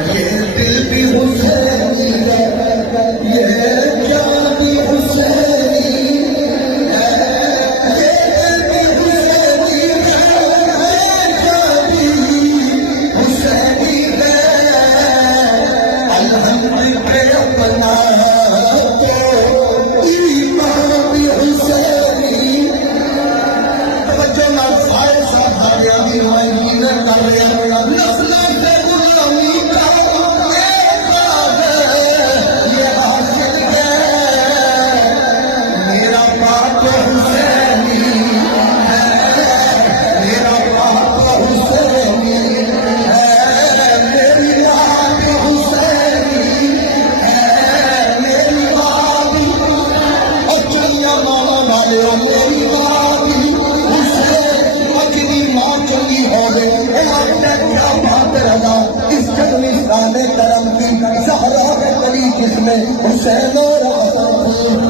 ये दिल भी हुसैनी है, ये जान भी हुसैनी है, ये दिल भी हुसैनी है, जान भी हुसैनी है। अल्हम्दुलिल्लाह पे अपना तो ईमान भी हुसैनी। तवज्जो ना सारे साहबिया दी मायने कर रहे हैं। नस्लों से गुलामी का एहसास है, ये हासिल है। मेरा बाप हुसैनी है, मेरा बाप हुसैनी है, मेरी माँ भी हुसैनी है, मेरी माँ भी अचलिया मामा वाले मेरी माँ भी हुसैन। अचली माँ चली हो गई आपने क्या बात रहा इस जन्मिस्तान करम की जहरा के करीब जिसमें हुसैन और हसन